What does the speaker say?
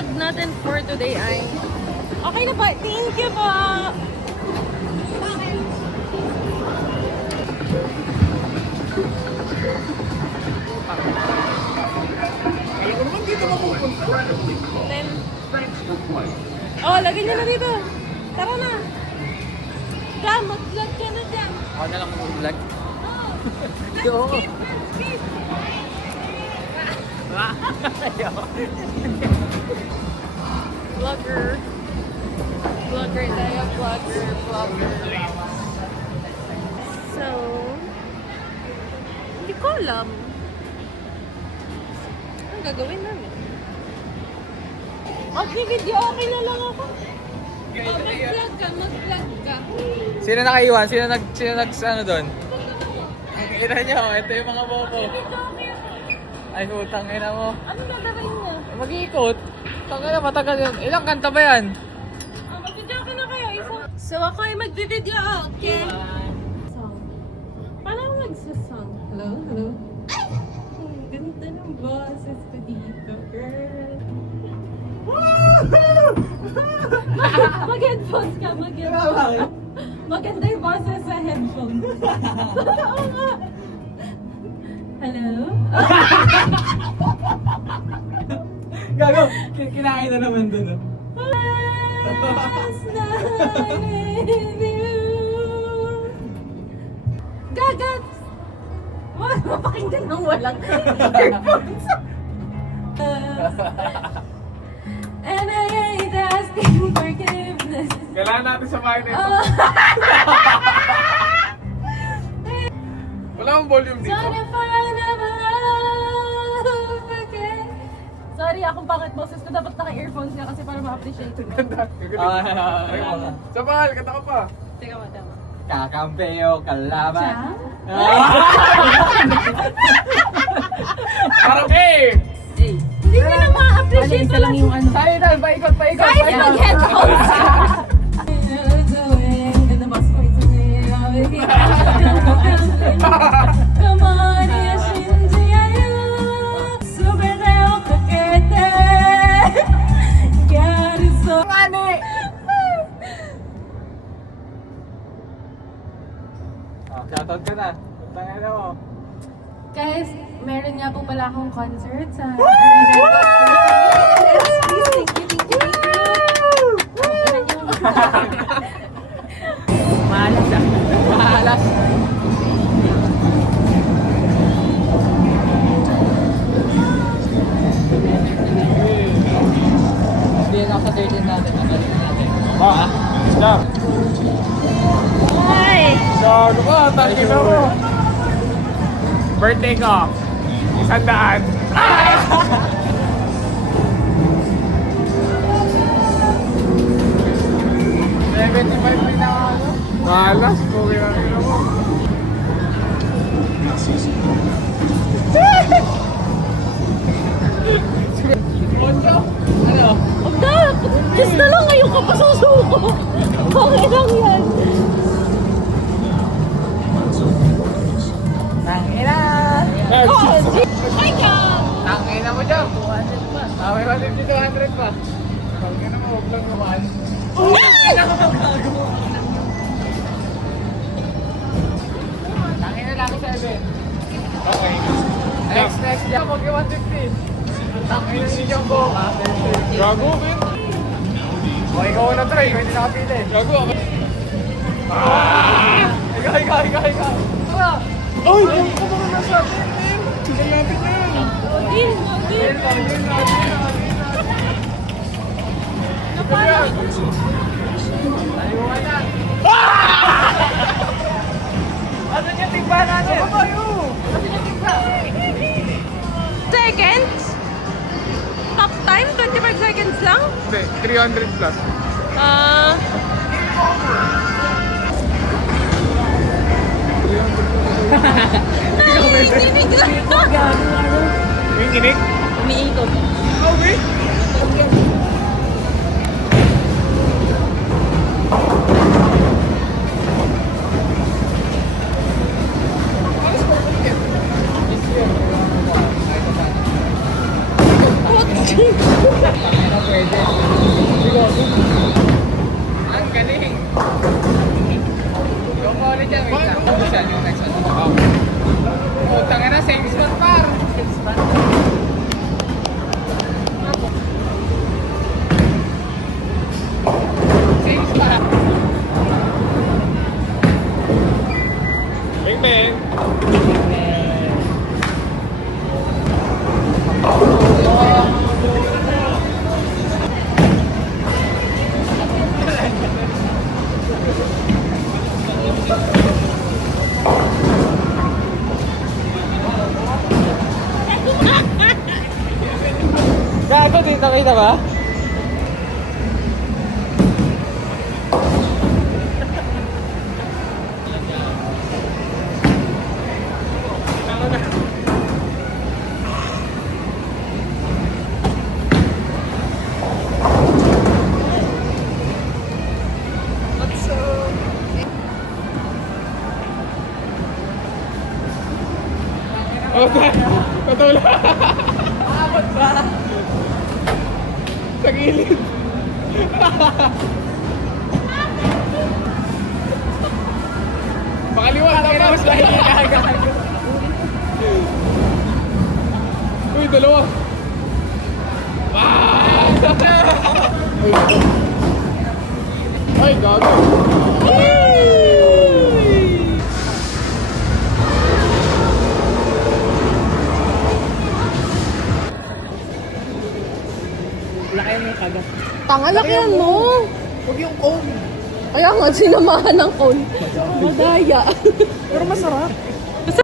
vlog natin for today ay... Okay na po. Thank you po! Alam ko naman dito mapupunta. Then... Oh, lagay niyo na dito. Tara na. Dyan, mag-vlog ka na dyan. Ako na lang mag-vlog. Oh. Please. Vlogger. Vlogger tayo. Vlogger. So, hindi ko alam. Anong gagawin namin? Okay, video. Okay na lang ako. Mag-vlog ka. Sino nakaiwan? Sino ano doon? Ina nyo, ito yung mga bobo. Ay, putang ina mo. Ano gagawin niya? Mag-iikot. Tangina, matagal yun. Ilang kanta ba yan? Mag-video na kayo. Isa. So, ako ay mag-video. Okay? Song. Paano ako magsasong? Hello? Ganda ng boses ko dito, girl. Mag-headphones ka, maganda yung boses sa headphones. Oo nga. Hello? Gago, kinain na naman doon. Last night with you. Gagat! Mapakinggan ng walang earphones. And I ain't asking forgiveness. Kailangan natin sa bahay na ito. Wala akong volume dito. Sorry if I never love again. Sorry, akong pangit boses ko. Dapat naka-earphones niya kasi para ma-appreciate ko. Sa bahal, kanta ka pa. Teka mo. Kakampeo, kalaban. Parang Hindi ko na ma-appreciate ko lang yung ano. Sa'yo na, paikot. Guys, mag-headphones ka! Come on, yashinjiyayo. Subereo kakete. Gyariso. Shoutout ka na. Tangina mo. Guys, meron nga po pala akong concert sa... Mahalas. Hindi na ako sa 13 natin. Stop. Hi! Gago ka, tangina mo. Birthday ko. 100. Malas, pugi na rin ako. Agda! Just na lang ngayon ka pa susuko! Okay lang yan! Tangina! Ay ka! Tangina mo dyan! 200 pa. May 150, 200 pa. Tangina mo, huwag lang naman. Tangina lang 7. Okay. Next. Yan, huwag yung 150. Tangina ninyo ang buhok. Gago, Ben. O, ikaw na try. Ikaw hindi nakapili. Gago, ako. Ikaw. Tara! Ay! Huwag ko naman nasa atin, Ben. Sige natin yan. Deal! Ayuhan na. Ano niya tigba natin? Ano tayo? Ano niya tigba? Seconds? Top time? 25 seconds lang? Hindi, 300 plus. Hindi bigla! Yung kinig? Umiikot. Okay. pwede. Ang galing. Yung ko ulit yan, wait lang. Saan yung next one? Utang na, same spot par. Same spot. Big man. Gago, dito kita ba? Patula. Abot ba? Sa gilid. Pakaliwa Ang ina, mas lahi ka gago. Uy, dalawa. Ay, gago. Laki mo kagat. Tangalak yan mo. Huwag yung cone. Kaya nga, sinamahan ng cone. Madaya. Pero masarap.